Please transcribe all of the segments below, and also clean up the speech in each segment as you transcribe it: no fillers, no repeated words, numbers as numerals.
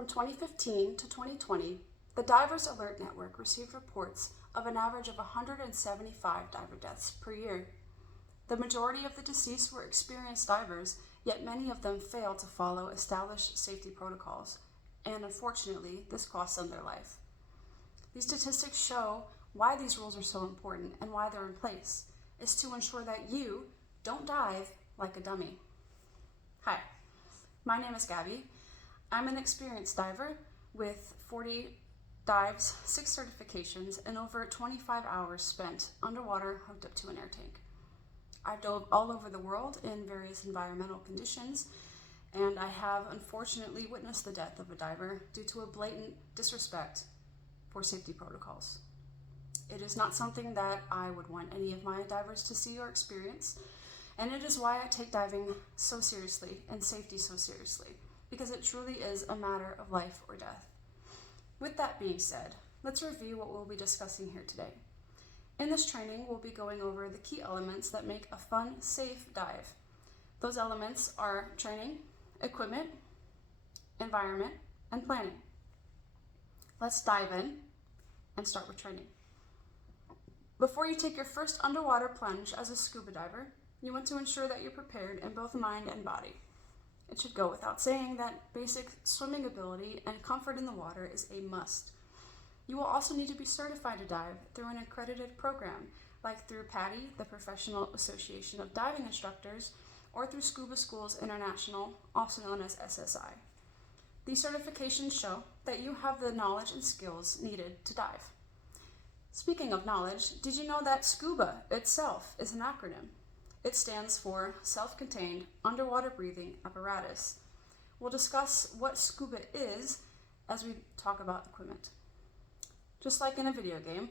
From 2015 to 2020, the Divers Alert Network received reports of an average of 175 diver deaths per year. The majority of the deceased were experienced divers, yet many of them failed to follow established safety protocols, and unfortunately, this cost them their life. These statistics show why these rules are so important and why they're in place, is to ensure that you don't dive like a dummy. Hi, my name is Gabby. I'm an experienced diver with 40 dives, 6 certifications, and over 25 hours spent underwater hooked up to an air tank. I've dove all over the world in various environmental conditions, and I have unfortunately witnessed the death of a diver due to a blatant disrespect for safety protocols. It is not something that I would want any of my divers to see or experience, and it is why I take diving so seriously and safety so seriously, because it truly is a matter of life or death. With that being said, let's review what we'll be discussing here today. In this training, we'll be going over the key elements that make a fun, safe dive. Those elements are training, equipment, environment, and planning. Let's dive in and start with training. Before you take your first underwater plunge as a scuba diver, you want to ensure that you're prepared in both mind and body. It should go without saying that basic swimming ability and comfort in the water is a must. You will also need to be certified to dive through an accredited program, like through PADI, the Professional Association of Diving Instructors, or through Scuba Schools International, also known as SSI. These certifications show that you have the knowledge and skills needed to dive. Speaking of knowledge, did you know that SCUBA itself is an acronym? It stands for Self-Contained Underwater Breathing Apparatus. We'll discuss what SCUBA is as we talk about equipment. Just like in a video game,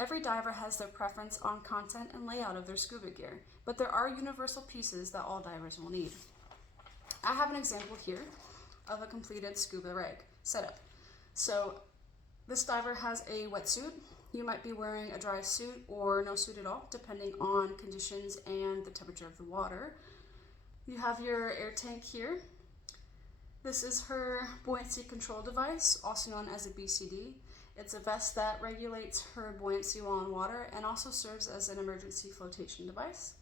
every diver has their preference on content and layout of their scuba gear, but there are universal pieces that all divers will need. I have an example here of a completed scuba rig setup. So this diver has a wetsuit. You might be wearing a dry suit or no suit at all, depending on conditions and the temperature of the water. You have your air tank here. This is her buoyancy control device, also known as a BCD. It's a vest that regulates her buoyancy while in water and also serves as an emergency flotation device.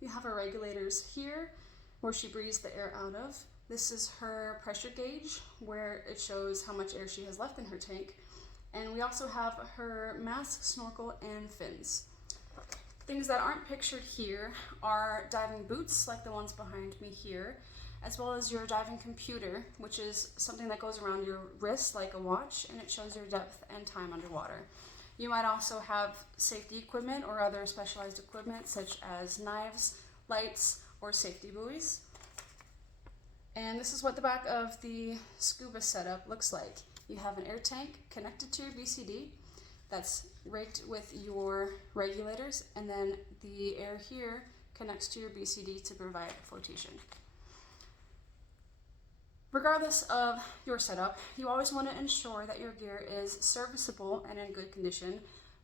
You have her regulators here, where she breathes the air out of. This is her pressure gauge, where it shows how much air she has left in her tank. And we also have her mask, snorkel, and fins. Things that aren't pictured here are diving boots, like the ones behind me here, as well as your diving computer, which is something that goes around your wrist like a watch, and it shows your depth and time underwater. You might also have safety equipment or other specialized equipment, such as knives, lights, or safety buoys. And this is what the back of the scuba setup looks like. You have an air tank connected to your BCD that's rigged with your regulators, and then the air here connects to your BCD to provide flotation. Regardless of your setup, you always want to ensure that your gear is serviceable and in good condition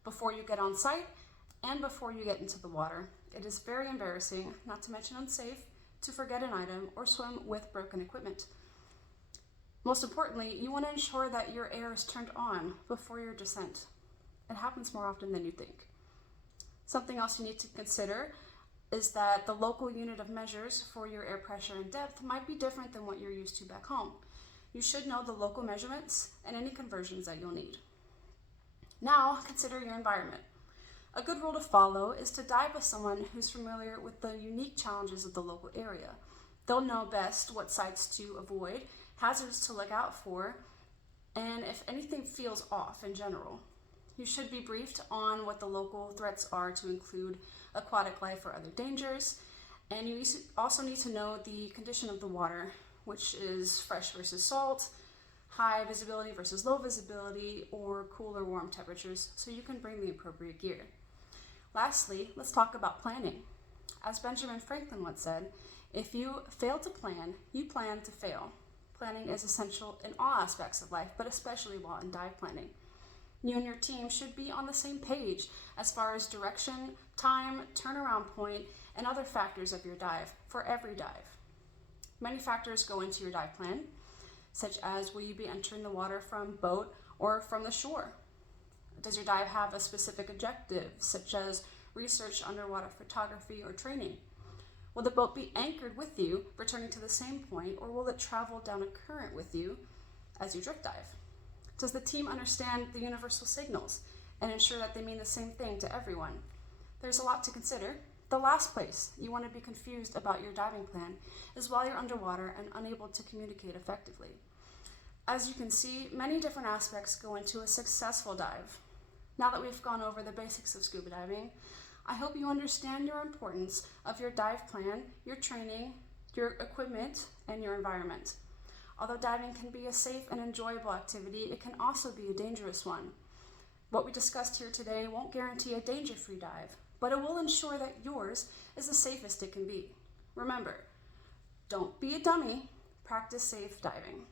before you get on site and before you get into the water. It is very embarrassing, not to mention unsafe, to forget an item or swim with broken equipment. Most importantly, you want to ensure that your air is turned on before your descent. It happens more often than you think. Something else you need to consider is that the local unit of measures for your air pressure and depth might be different than what you're used to back home. You should know the local measurements and any conversions that you'll need. Now, consider your environment. A good rule to follow is to dive with someone who's familiar with the unique challenges of the local area. They'll know best what sites to avoid, hazards to look out for, and if anything feels off in general. You should be briefed on what the local threats are, to include aquatic life or other dangers, and you also need to know the condition of the water, which is fresh versus salt, high visibility versus low visibility, or cool or warm temperatures, so you can bring the appropriate gear. Lastly, let's talk about planning. As Benjamin Franklin once said, if you fail to plan, you plan to fail. Planning is essential in all aspects of life, but especially while in dive planning. You and your team should be on the same page as far as direction, time, turnaround point, and other factors of your dive for every dive. Many factors go into your dive plan. such as will you be entering the water from boat or from the shore? Does your dive have a specific objective, such as research, underwater photography, or training? Will the boat be anchored with you, returning to the same point, or will it travel down a current with you as you drift dive? Does the team understand the universal signals and ensure that they mean the same thing to everyone? There's a lot to consider. The last place you want to be confused about your diving plan is while you're underwater and unable to communicate effectively. As you can see, many different aspects go into a successful dive. Now that we've gone over the basics of scuba diving, I hope you understand your importance of your dive plan, your training, your equipment, and your environment. Although diving can be a safe and enjoyable activity, it can also be a dangerous one. What we discussed here today won't guarantee a danger-free dive, but it will ensure that yours is the safest it can be. Remember, don't be a dummy, practice safe diving.